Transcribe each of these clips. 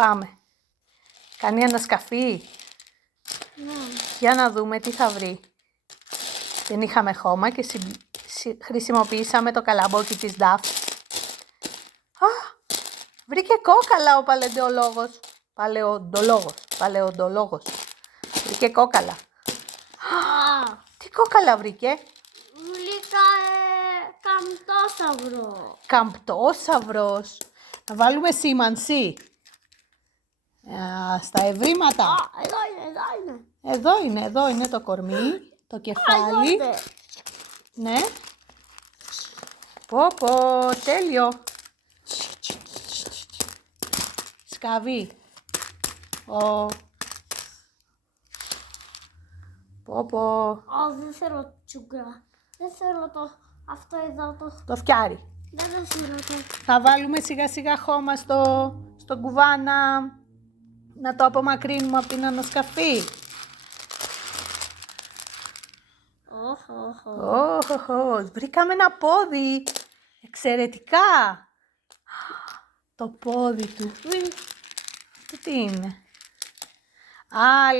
Πάμε. Κάνει ανασκαφή. Ναι. Για να δούμε τι θα βρει. Δεν είχαμε χώμα και χρησιμοποιήσαμε το καλαμπόκι της Νταφ. Βρήκε κόκαλα ο παλαιοντολόγος. Παλαιοντολόγος. Βρήκε κόκαλα. Τι κόκαλα βρήκε? Βρήκα καμπτόσαυρο. Καμπτόσαυρος. Να βάλουμε σήμανση. Στα ευρήματα. Εδώ είναι το κορμί, το κεφάλι. Ναι. Πω, τέλειο. Σκαβή. Πω. Δεν θέλω τσούγκρα. Δεν θέλω αυτό εδώ το φτιάρι. Δεν θέλω το. Θα βάλουμε σιγά σιγά χώμα στο κουβάνα να το απομακρύνουμε από την ανασκαφή. Βρήκαμε ένα πόδι. Εξαιρετικά. Το πόδι του. Τι είναι?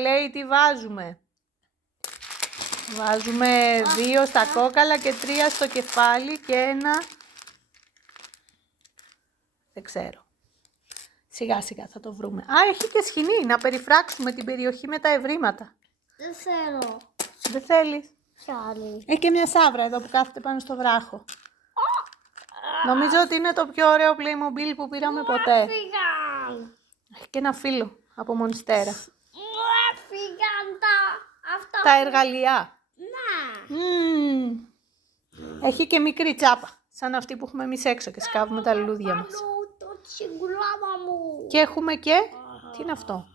Λέει τι βάζουμε. Βάζουμε 2 στα κόκαλα και 3 στο κεφάλι και 1... Δεν ξέρω. Σιγά σιγά θα το βρούμε. Έχει και σκηνή. Να περιφράξουμε την περιοχή με τα ευρήματα. Δεν θέλω. Δεν θέλεις? Άλλη. Έχει και μια σαύρα εδώ που κάθεται πάνω στο βράχο. Νομίζω ότι είναι το πιο ωραίο Playmobil που πήραμε ποτέ. Έφυγαν. Έχει και ένα φύλλο από μονιστέρα. Μου έφυγαν τα εργαλεία. Ναι. Έχει και μικρή τσάπα. Σαν αυτή που έχουμε εμείς έξω και σκάβουμε τα λουλούδια μας. Το τσιγκουλάμα μου. Και έχουμε και... Τι είναι αυτό?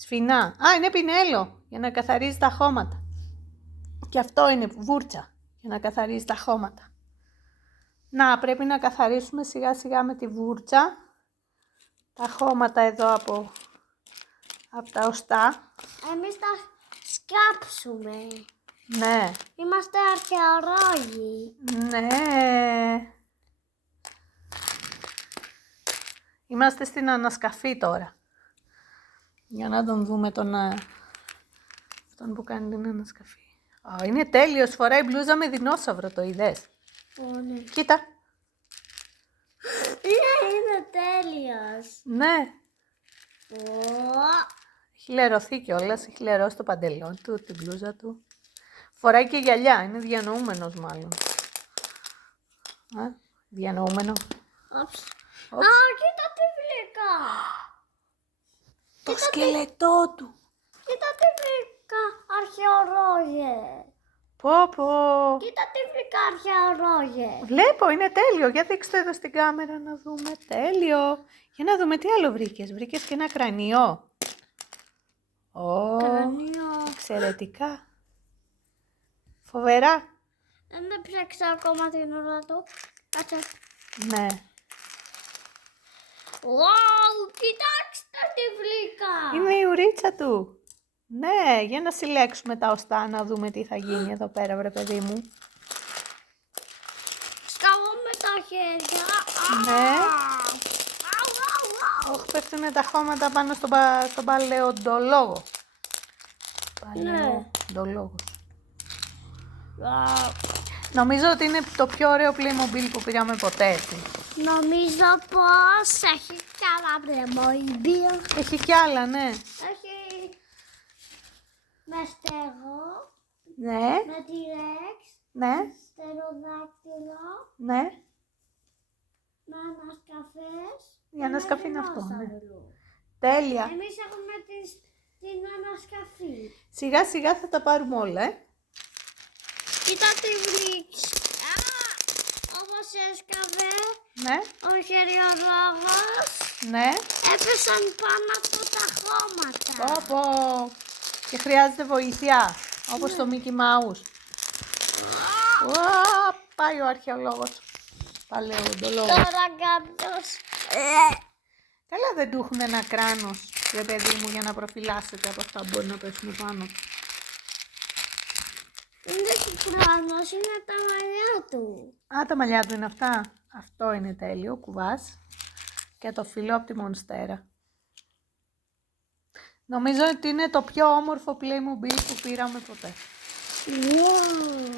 Σφινά. Είναι πινέλο για να καθαρίζει τα χώματα. Και αυτό είναι βούρτσα για να καθαρίζει τα χώματα. Πρέπει να καθαρίσουμε σιγά σιγά με τη βούρτσα τα χώματα εδώ από τα οστά. Εμείς τα σκάψουμε. Ναι. Είμαστε αρχαιολόγοι. Ναι. Είμαστε στην ανασκαφή τώρα. Για να τον δούμε αυτόν που κάνει την ανασκαφή. Είναι τέλειος. Φοράει μπλούζα με δεινόσαυρο, το είδες? Ναι. Κοίτα. Είναι τέλειος. Ναι. Έχει λερωθεί κιόλας. Έχει λερώσει το παντελόν του, την μπλούζα του. Φοράει και γυαλιά. Είναι διανοούμενος μάλλον. Διανοούμενο. Κοίτα τι βρήκα. Το σκελετό του. Κοίτα τι βρήκα, αρχαιολόγε. Πω. Κοίτα τι βρήκα, αρχαιολόγε. Βλέπω, είναι τέλειο. Για δείξτε το εδώ στην κάμερα να δούμε. Τέλειο. Για να δούμε τι άλλο βρήκες. Βρήκες και ένα κρανιό. Κρανιό. Εξαιρετικά. Φοβερά. Δεν έψαξα ακόμα την ώρα του. Κάτσε. Ναι. Κοιτάξτε τι βρήκα. Είναι η ουρίτσα του. Ναι, για να συλλέξουμε τα οστά να δούμε τι θα γίνει εδώ πέρα, βρε παιδί μου. Σκαβώ με τα χέρια. Ναι. Πέφτουνε τα χώματα πάνω στον παλαιοντολόγο. Παλαιοντολόγος. Νομίζω ότι είναι το πιο ωραίο Playmobil που πήραμε ποτέ, έτσι. Νομίζω πως έχει κι άλλα Playmobil. Έχει κι άλλα, ναι. Έχει με στεγό, Ναι. με T-Rex, Ναι. στεροδάκτυλο, Ναι. με ανασκαφές. Η ανασκαφή είναι αυτό, ναι. δεινόσαυρο. Τέλεια. Εμείς έχουμε την ανασκαφή. Σιγά σιγά θα τα πάρουμε όλα, Κοίτα τι βρήκες. Όπως έσκαβε Ναι. ο αρχαιολόγος, Ναι. έπεσαν πάνω από τα χώματα. Πω. Και χρειάζεται βοήθεια, όπως το Mickey Mouse. Πάει ο αρχαιολόγος. Παλαιοντολόγος. Τώρα κάποιος. Καλά δεν του έχουν ένα κράνος, ρε παιδί μου, για να προφυλάσσεται από αυτά που μπορεί να πέσουν πάνω. Δεν έχει κράνος, είναι τα μαλλιά του. Τα μαλλιά του είναι αυτά. Αυτό είναι τέλειο, κουβάς. Και το φύλλο από τη μονστέρα. Νομίζω ότι είναι το πιο όμορφο Playmobil που πήραμε ποτέ. Wow.